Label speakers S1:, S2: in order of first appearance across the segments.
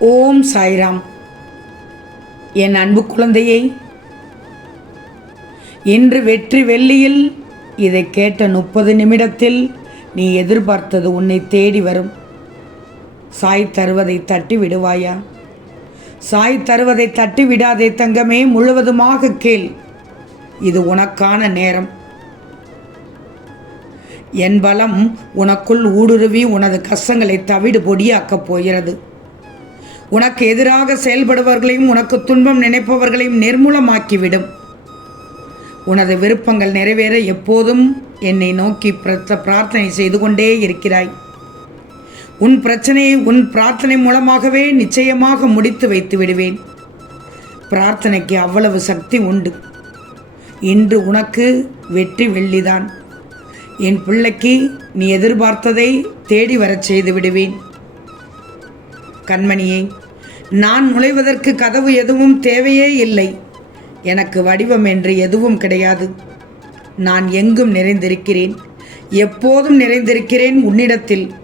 S1: ஓம் சாய்ராம். என் அன்பு குழந்தையை இன்று வெற்றி வெள்ளியில் இதை கேட்ட முப்பது நிமிடத்தில் நீ எதிர்பார்த்தது உன்னை தேடி வரும். சாய் தருவதை தட்டி விடுவாயா? சாய் தருவதை தட்டி விடாதே தங்கமே முழுவதுமாக கேள். இது உனக்கான நேரம். என் பலம் உனக்குள் ஊடுருவி உனது கஷ்டங்களை தவிடு பொடியாக்கப் போகிறது. உனக்கு எதிராக செயல்படுபவர்களையும் உனக்கு துன்பம் நினைப்பவர்களையும் நிர்மூலமாக்கிவிடும். உனது விருப்பங்கள் நிறைவேற எப்போதும் என்னை நோக்கி பிரத்த பிரார்த்தனை செய்து கொண்டே இருக்கிறாய். உன் பிரச்சனையை உன் பிரார்த்தனை மூலமாகவே நிச்சயமாக முடித்து வைத்து விடுவேன். பிரார்த்தனைக்கு அவ்வளவு சக்தி உண்டு. இன்று உனக்கு வெற்றி வெள்ளிதான். என் பிள்ளைக்கு நீ எதிர்பார்த்ததை தேடி வரச் செய்து விடுவேன். கண்மணியே நான் நுழைவதற்கு கதவு எதுவும் தேவையே இல்லை. எனக்கு வடிவம் என்று எதுவும் கிடையாது. நான் எங்கும் நிறைந்திருக்கிறேன். எப்போதும் நிறைந்திருக்கிறேன் உன்னிடத்தில்.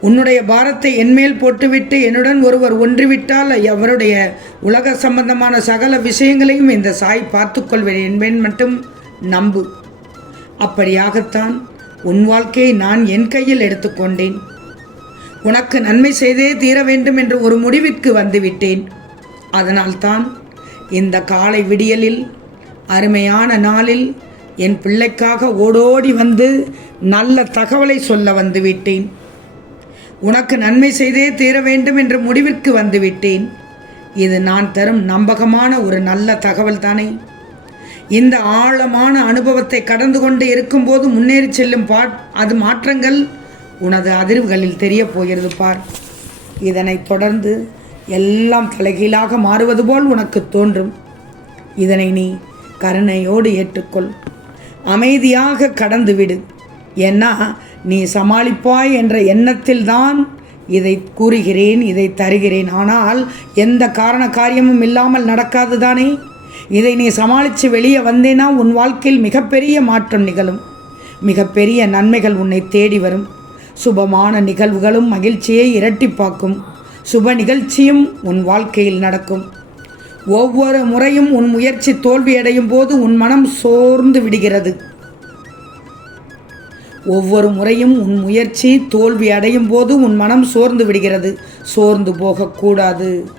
S1: உன்னுடைய பாரத்தை என்மேல் போட்டுவிட்டு என்னுடன் ஒருவர் ஒன்றிவிட்டால் அவருடைய உலக சம்பந்தமான சகல விஷயங்களையும் இந்த சாய் பார்த்துக்கொள்வேன் என்பேன் மட்டும் நம்பு. அப்படியாகத்தான் உன் வாழ்க்கையை நான் என் கையில் எடுத்துக்கொண்டேன். உனக்கு நன்மை செய்தே தீர வேண்டும் என்று ஒரு முடிவிற்கு வந்துவிட்டேன். அதனால்தான் இந்த காலை விடியலில் அருமையான நாளில் என் பிள்ளைக்காக ஓடோடி வந்து நல்ல தகவலை சொல்ல வந்து விட்டேன் உனக்கு நன்மை செய்தே தீர வேண்டும் என்ற முடிவிற்கு வந்துவிட்டேன். இது நான் தரும் நம்பகமான ஒரு நல்ல தகவல் தானே இந்த ஆழமான அனுபவத்தை கடந்து கொண்டு இருக்கும்போது முன்னேறி செல்லும் பா அது மாற்றங்கள் உனது அதிர்வுகளில் தெரிய போகிறது பார். இதனைத் தொடர்ந்து எல்லாம் தலைகீழாக மாறுவது போல் உனக்கு தோன்றும். இதனை நீ கருணையோடு ஏற்றுக்கொள். அமைதியாக கடந்து விடு ஏன்னா நீ சமாளிப்பாய் என்ற எண்ணத்தில்தான் இதை கூறுகிறேன் இதை தருகிறேன். ஆனால் எந்த காரண காரியமும் இல்லாமல் நடக்காது தானே? இதை நீ சமாளித்து வெளியே வந்தேனா உன் வாழ்க்கையில் மிகப்பெரிய மாற்றம் நிகழும். மிகப்பெரிய நன்மைகள் உன்னை தேடி வரும். சுபமான நிகழ்வுகளும் மகிழ்ச்சியை இரட்டிப்பாக்கும். சுப நிகழ்ச்சியும் உன் வாழ்க்கையில் நடக்கும். ஒவ்வொரு முறையும் உன் முயற்சி தோல்வியடையும் போது உன் மனம் சோர்ந்து விடுகிறது. ஒவ்வொரு முறையும் உன் முயற்சி தோல்வி அடையும் போது உன் மனம் சோர்ந்து விடுகிறது. சோர்ந்து போகக்கூடாது.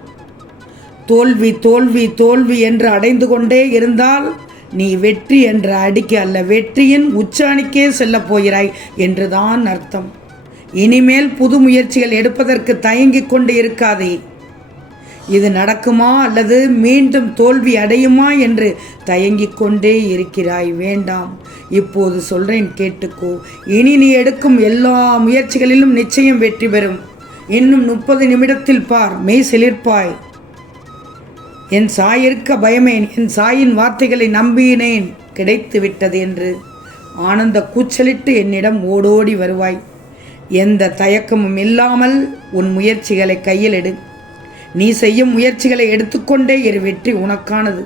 S1: தோல்வி தோல்வி தோல்வி என்று அடைந்து கொண்டே இருந்தால் நீ வெற்றி என்ற அடிக்கு அல்ல வெற்றியின் உச்சாணிக்கே செல்லப் போகிறாய் என்றுதான் அர்த்தம். இனிமேல் புது முயற்சிகள் எடுப்பதற்கு தயங்கிக் கொண்டு இருக்காதே. இது நடக்குமா அல்லது மீண்டும் தோல்வி அடையுமா என்று தயங்கிக் கொண்டே இருக்கிறாய் வேண்டாம். இப்போது சொல்றேன் கேட்டுக்கோ. இனி நீ எடுக்கும் எல்லா முயற்சிகளிலும் நிச்சயம் வெற்றி பெறும். இன்னும் முப்பது நிமிடத்தில் பார் மெய் சிலிர்ப்பாய். என் சாயிருக்க பயமேன் என் சாயின் வார்த்தைகளை நம்பினேன் கிடைத்து விட்டது என்று. ஆனந்த கூச்சலிட்டு என்னிடம் ஓடோடி வருவாய். எந்த தயக்கமும் இல்லாமல் உன் முயற்சிகளை கையில் எடு. நீ செய்யும் முயற்சிகளை எடுத்துக்கொண்டே இரு. வெற்றி உனக்கானது.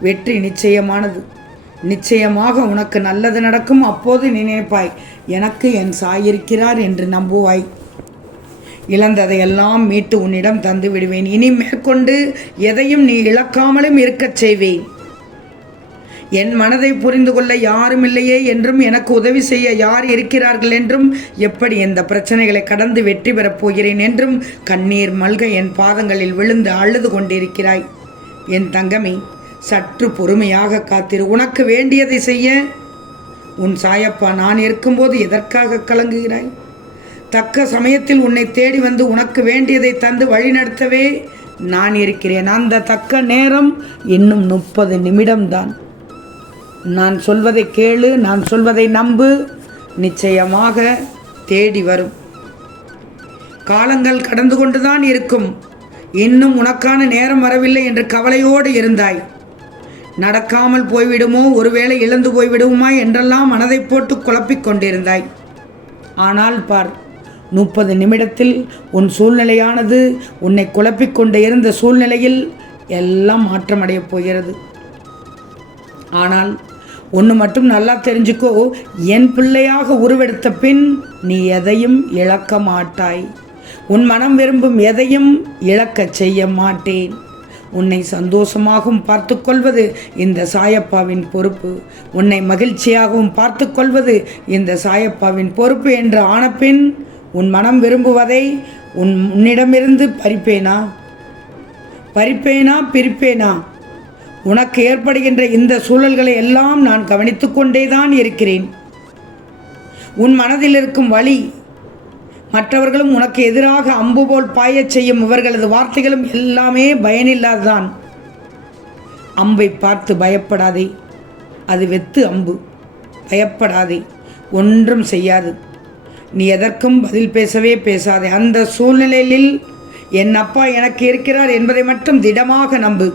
S1: வெற்றி நிச்சயமானது. நிச்சயமாக உனக்கு நல்லது நடக்கும். அப்போது நினைப்பாய் எனக்கு என் சாயிருக்கிறார் என்று நம்புவாய். இழந்ததையெல்லாம் மீட்டு உன்னிடம் தந்து விடுவேன் இனி மேற்கொண்டு எதையும் நீ இழக்காமலும் இருக்கச் செய்வேன். என் மனதை புரிந்து கொள்ள யாரும் இல்லையே என்றும் எனக்கு உதவி செய்ய யார் இருக்கிறார்கள் என்றும் எப்படி இந்த பிரச்சனைகளை கடந்து வெற்றி பெறப் போகிறேன் என்றும் கண்ணீர் மல்க என் பாதங்களில் விழுந்து அழுது கொண்டிருக்கிறாய். என் தங்கமே சற்று பொறுமையாக காத்திரு. உனக்கு வேண்டியதை செய்ய. உன் சாயப்பா நான் இருக்கும்போது எதற்காக கலங்குகிறாய்? தக்க சமயத்தில் உன்னை தேடி வந்து உனக்கு வேண்டியதை தந்து வழிநடத்தவே நான் இருக்கிறேன். அந்த தக்க நேரம் இன்னும் முப்பது நிமிடம்தான். நான் சொல்வதை கேளு நான் சொல்வதை நம்பு நிச்சயமாக தேடி வரும். காலங்கள் கடந்து கொண்டுதான் இருக்கும். இன்னும் உனக்கான நேரம் வரவில்லை என்று கவலையோடு இருந்தாய். நடக்காமல் போய்விடுமோ ஒருவேளை இழந்து போய்விடுமா என்றெல்லாம் மனதை போட்டு குழப்பிக் கொண்டிருந்தாய். ஆனால் பார் முப்பது நிமிடத்தில் உன் சூழ்நிலையானது உன்னை குழப்பிக் கொண்டு இருந்த சூழ்நிலையில் எல்லாம் மாற்றமடையப் போகிறது. ஆனால் ஒன்று மட்டும் நல்லா தெரிஞ்சுக்கோ. என் பிள்ளையாக உருவெடுத்த பின் நீ எதையும் இழக்க மாட்டாய். உன் மனம் விரும்பும் எதையும் இழக்கச் செய்ய மாட்டேன். உன்னை சந்தோஷமாகவும் பார்த்துக்கொள்வது இந்த சாயப்பாவின் பொறுப்பு. உன்னை மகிழ்ச்சியாகவும் பார்த்துக்கொள்வது இந்த சாயப்பாவின் பொறுப்பு என்று ஆனபின் உன் மனம் விரும்புவதை உன் உன்னிடமிருந்து பறிப்பேனா? பறிப்பேனா பிரிப்பேனா? உனக்கு ஏற்படுகின்ற இந்த சூழல்களை எல்லாம் நான் கவனித்து கொண்டேதான் இருக்கிறேன். உன் மனதில் இருக்கும் வழி மற்றவர்களும் உனக்கு எதிராக அம்பு போல் பாயச் செய்யும் இவர்களது வார்த்தைகளும் எல்லாமே பயனில்லாதான் அம்பை பார்த்து பயப்படாதே அது வெத்து அம்பு. பயப்படாதே ஒன்றும் செய்யாது. நீ எதற்கும் பதில் பேசவே பேசாதே. அந்த சூழ்நிலையில் என் அப்பா எனக்கு இருக்கிறார் என்பதை மட்டும் திடமாக நம்பு.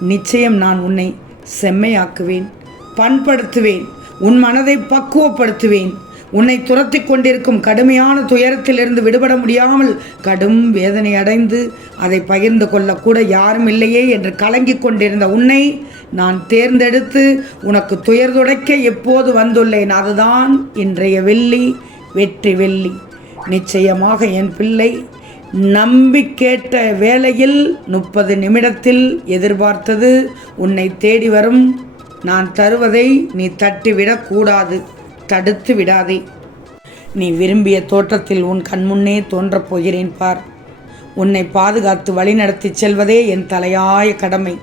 S1: நிச்சயம் நான் உன்னை செம்மையாக்குவேன் பண்படுத்துவேன் உன் மனதை பக்குவப்படுத்துவேன். உன்னை துரத்தி கொண்டிருக்கும் கடுமையான துயரத்திலிருந்து விடுபட முடியாமல் கடும் வேதனை அடைந்து அதை பகிர்ந்து கொள்ளக்கூட யாரும் இல்லையே என்று கலங்கிக் கொண்டிருந்த உன்னை நான் தேர்ந்தெடுத்து உனக்கு துயர் துடைக்க எப்போது வந்துள்ளேன் அதுதான் இன்றைய வெள்ளி வெற்றி வெள்ளி. நிச்சயமாக என் பிள்ளை நம்பி கேட்ட வேளையில் முப்பது நிமிடத்தில் எதிர்பார்த்தது உன்னை தேடி வரும். நான் தருவதை நீ தட்டிவிடக்கூடாது தடுத்து விடாதே. நீ விரும்பிய தோற்றத்தில் உன் கண்முன்னே தோன்றப் போகிறேன் பார். உன்னை பாதுகாத்து வழிநடத்திச் செல்வதே என் தலையாய கடமை.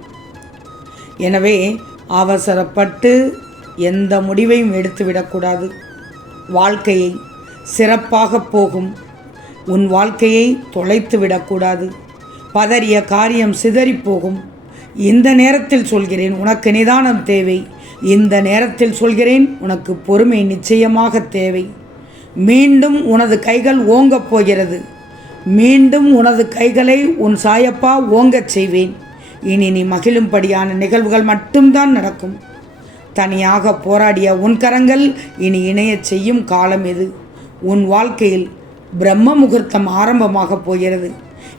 S1: எனவே அவசரப்பட்டு எந்த முடிவையும் எடுத்துவிடக்கூடாது வாழ்க்கையை சிறப்பாக போகும் உன் வாழ்க்கையை தொலைத்து விடக்கூடாது. பதறிய காரியம் சிதறிப் போகும் இந்த நேரத்தில் சொல்கிறேன் உனக்கு நிதானம் தேவை. இந்த நேரத்தில் சொல்கிறேன் உனக்கு பொறுமை நிச்சயமாக தேவை. மீண்டும் உனது கைகள் ஓங்கப் போகிறது. மீண்டும் உனது கைகளை உன் சாயப்பா ஓங்கச் செய்வேன். இனி நீ மகிழும்படியான நிகழ்வுகள் மட்டும்தான் நடக்கும். தனியாக போராடிய உன் கரங்கள் இனி இணையச் செய்யும் காலம் இது. உன் வாழ்க்கையில் பிரம்ம முகூர்த்தம் ஆரம்பமாக போகிறது.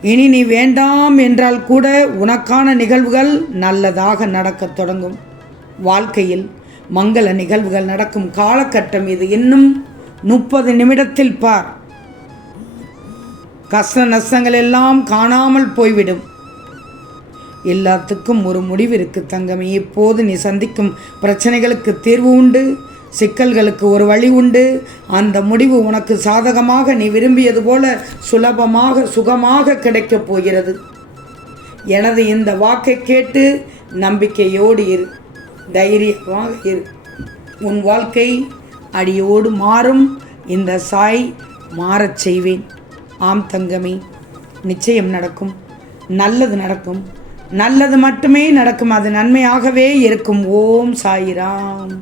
S1: இனி நீ வேண்டாம் என்றால் கூட உனக்கான நிகழ்வுகள் நல்லதாக நடக்கத் தொடங்கும். வாழ்க்கையில் மங்கள நிகழ்வுகள் நடக்கும் காலகட்டம் இது. இன்னும் முப்பது நிமிடத்தில் பார். கஷ்ட நஷ்டங்கள் எல்லாம் காணாமல் போய்விடும். எல்லாத்துக்கும் ஒரு முடிவு இருக்கு தங்கமே. இப்போது நீ சந்திக்கும் பிரச்சனைகளுக்கு தீர்வு உண்டு. சிக்கல்களுக்கு ஒரு வழி உண்டு. அந்த முடிவு உனக்கு சாதகமாக நீ விரும்பியது போல சுலபமாக சுகமாக கிடைக்கப் போகிறது. எனது இந்த வாக்கை கேட்டு நம்பிக்கையோடு இரு. தைரியமாக இரு. உன் வாழ்க்கை அடியோடு மாறும். இந்த சாய் மாறச் செய்வேன். ஆம் தங்கமே நிச்சயம் நடக்கும். நல்லது நடக்கும். நல்லது மட்டுமே நடக்கும். அது நன்மையாகவே இருக்கும். ஓம் சாயிராம்.